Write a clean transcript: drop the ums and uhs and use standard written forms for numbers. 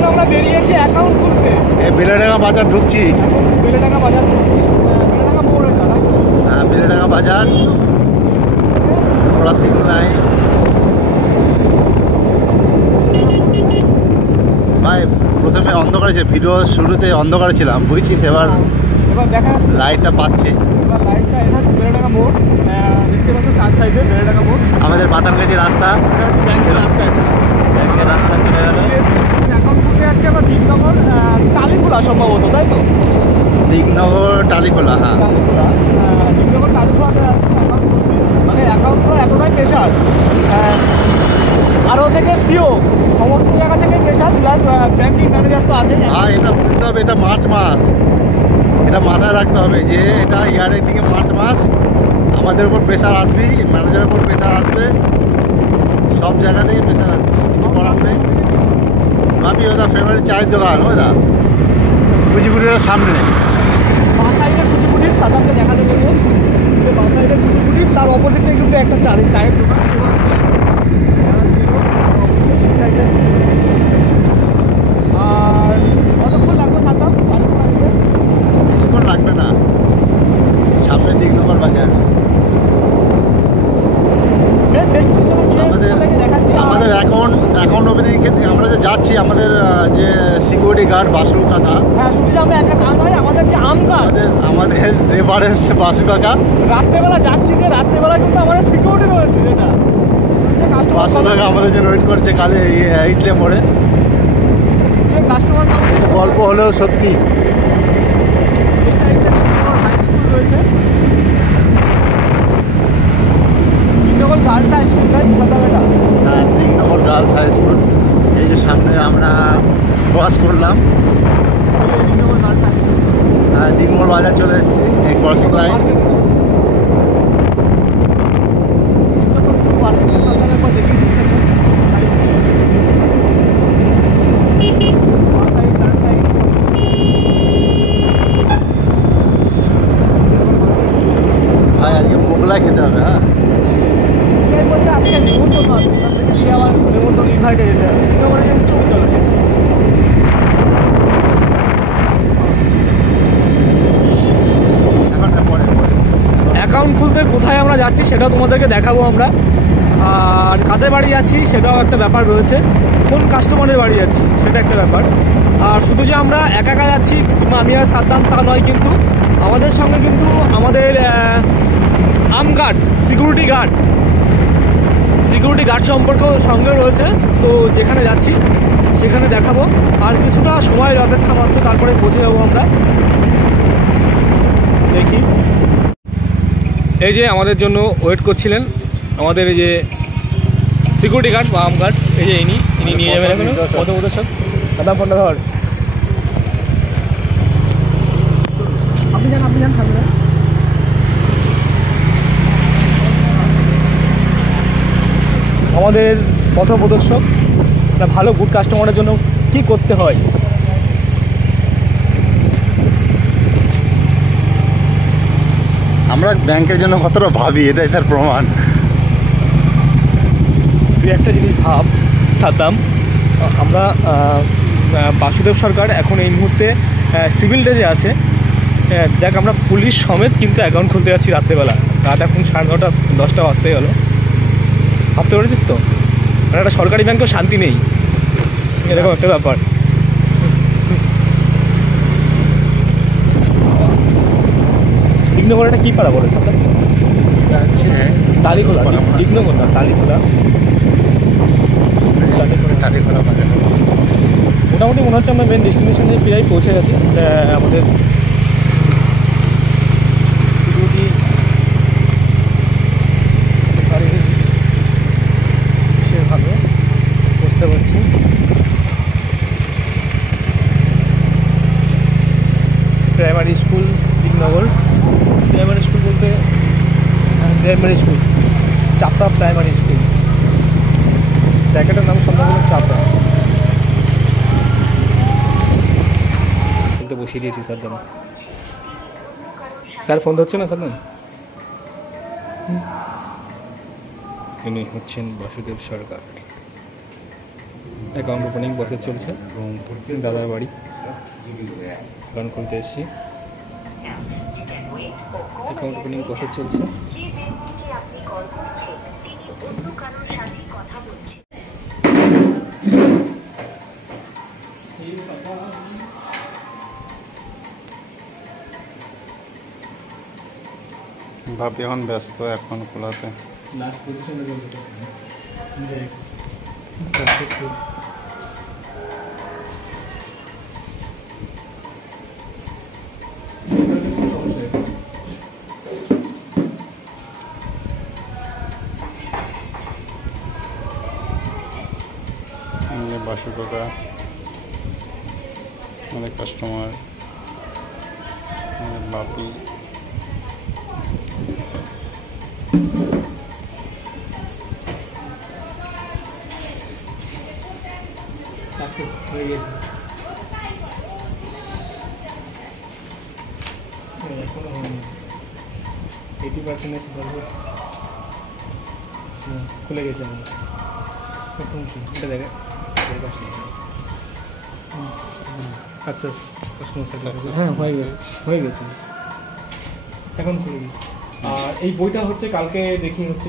এখন আমরা বেরিয়েছি অ্যাকাউন্ট খুলতে। বেলেডাঙ্গা বাজার ঢুকছি। বেলেডাঙ্গা বাজার ঢুকছি, বেলেডাঙ্গা মোড় এটা, তাই তো? হ্যাঁ, বেলেডাঙ্গা বাজার, ওরা সিগন্যাল নাই ভাই। প্রথমে অন্ধকারে ছিল, ভিডিও শুরুতে অন্ধকারে ছিলাম, বুঝছিস? এবার দেখা যাচ্ছে লাইটটা পাচ্ছে। এবার লাইটটা, এটা হচ্ছে বেলেডাঙ্গা মোড়, দেখতে পাচ্ছ চার সাইডে বেলেডাঙ্গা মোড়। আমাদের বাতানগাছি রাস্তা, এটা হচ্ছে ব্যাংকের রাস্তা, এটা ব্যাংকের রাস্তা চলে গেল। এখন ঘুরতে যাচ্ছি আমরা দিগনগর টালিখোলা সম্ভবত, তাই তো? দিগনগর টালিখোলা, হ্যাঁ টালিখোলা, দিগনগর টালিখোলাতে যাচ্ছি অ্যাকাউন্ট খুলতে। মানে অ্যাকাউন্ট খোলা এতটাই প্রেশার, আরও থেকে সিও সমস্ত জায়গা থেকে প্রেশার, প্লাস ব্যাংকিং ম্যানেজার তো আছে। হ্যাঁ, এটা বুঝতে হবে, এটা মার্চ মাস, এটা মাথায় রাখতে হবে যে এটা ইয়ার এন্ডিংয়ে মার্চ মাস, আমাদের উপর প্রেশার আসবে, ম্যানেজারের উপর প্রেশার আসবে, সব জায়গা থেকে প্রেশার আসবে, কিছু করার নেই। ভাবি ওটা ফেভারিট চায়ের দোকান, ওইটা কুচিপুরের সামনে। বাঁ সাইডে কুচিপুটির সাদামকে দেখাতে বলবো, বাঁ সাইডে কুচিপুটির, তার অপোজিটে কিন্তু একটা চায়ের দোকান। আর কতক্ষণ লাগবে সাদাম? বেশিক্ষণ লাগবে না, সামনে দিগনগর বাজার। আমাদের এখন অবধি আমরা যে যাচ্ছি, আমাদের যে সিকিউরিটি গার্ড বাসু কাকা, হ্যাঁ শুধু যে আমরা একটা কাজ নয়, আমাদের যে আম গার্ড, আমাদের রেফারেন্স বাসু কাকা, রাত্রেবেলা যাচ্ছি যে রাত্রেবেলা কিন্তু আমাদের সিকিউরিটি রয়েছে, যেটা বাসু কাকা আমাদের জন্য ওয়েট করছে কালে ইটলে মোড়ে। কাস্টমার গল্প হলেও সত্যি। এই সাইডটা হাই স্কুল রয়েছে, দিগনগর গার্লস হাই স্কুল, তাই সকালবেলা। হ্যাঁ, দিগনগর গার্লস হাই স্কুল। এই যে সামনে আমরা ক্রস করলাম, দিগনগর গার্লস হাই স্কুল। হ্যাঁ, দিগনগর বাজার চলে এসেছি, এই ক্রসিং লাইন। ভাই আজকে মোগলাই খেতে হবে। হ্যাঁ, অ্যাকাউন্ট খুলতে কোথায় আমরা যাচ্ছি সেটাও তোমাদেরকে দেখাবো আমরা, আর কাদের বাড়ি যাচ্ছি সেটাও একটা ব্যাপার রয়েছে, কোন কাস্টমারের বাড়ি যাচ্ছি সেটা একটা ব্যাপার। আর শুধু যে আমরা একা একা যাচ্ছি, আমি আর সাদ্দাম, তা নয়, কিন্তু আমাদের সঙ্গে কিন্তু আমাদের গার্ড, সিকিউরিটি গার্ড সম্পর্ক সঙ্গে রয়েছে। তো যেখানে যাচ্ছি সেখানে দেখাবো, আর কিছুটা সময়ের অপেক্ষা মাত্র, তারপরে পৌঁছে যাবো আমরা। দেখি, এই যে আমাদের জন্য ওয়েট করছিলেন আমাদের এই যে সিকিউরিটি গার্ড বা গার্ড, এই যে ইনি নিয়ে যাবেন এখন কত ওদের সব দাদা ফোনটা ধর, আপনি যান থাকবেন। আমাদের পথপ্রদর্শক, একটা ভালো গুড কাস্টমারের জন্য কি করতে হয়। আমরা ব্যাংকের জন্য কতটা ভাবি, এটাই তার প্রমাণ। তুই একটা জিনিস ভাব সাদ্দাম, আমরা বাসুদেব সরকার এখন এই মুহূর্তে সিভিল ড্রেসে আছে, দেখ আমরা পুলিশ সমেত কিন্তু অ্যাকাউন্ট খুলতে যাচ্ছি রাত্রেবেলা, রাত এখন 9:30 10টা বাজতে গেল। ভাবতে পেরেছিস তো, মানে একটা সরকারি ব্যাংকেও শান্তি নেই, এরকম একটা ব্যাপার। দিগনগর এটা কী পাড়া বলে সাদ্দাম? টালিখোলা, দিগনগর না, টালিখোলা। মোটামুটি মনে হচ্ছে আমরা মেন ডেস্টিনেশনে প্রায় পৌঁছে গেছি। আমাদের সিকিউরিটি সে ভালো বুঝতে পারছি। Primary school Dignagar, primary school বলতে প্রাইমারি স্কুল চাপড়া প্রাইমারি স্কুল, জায়গাটার নাম সম্ভবত চাপড়া। বসিয়ে দিয়েছি সাদ্দাম, স্যার ফোন ধরছে না সাদ্দাম। ইনি হচ্ছেন বাসুদেব সরকার। অ্যাকাউন্ট ওপেনিং প্রসেস চলছে এবং দাদার বাড়ি অ্যাকাউন্ট খুলতে এসেছি। অ্যাকাউন্ট ওপেনিং প্রসেস চলছে। ভাবি এখন ব্যস্ত অ্যাকাউন্ট খোলাতে। লাস্ট পজিশনে বাসু কাকা আমাদের কাস্টমার বাপি সাকসেস হয়ে গেছে। এখনো হয়নি, 80% এসে বলবো খুলে গেছে। আমার প্রথম এটা দেখে সাকসেস, কাস্টমার সাকসেস। হ্যাঁ হয়ে গেছে এখন খুলে গেছে। আর এই বইটা হচ্ছে কালকে দেখি হচ্ছে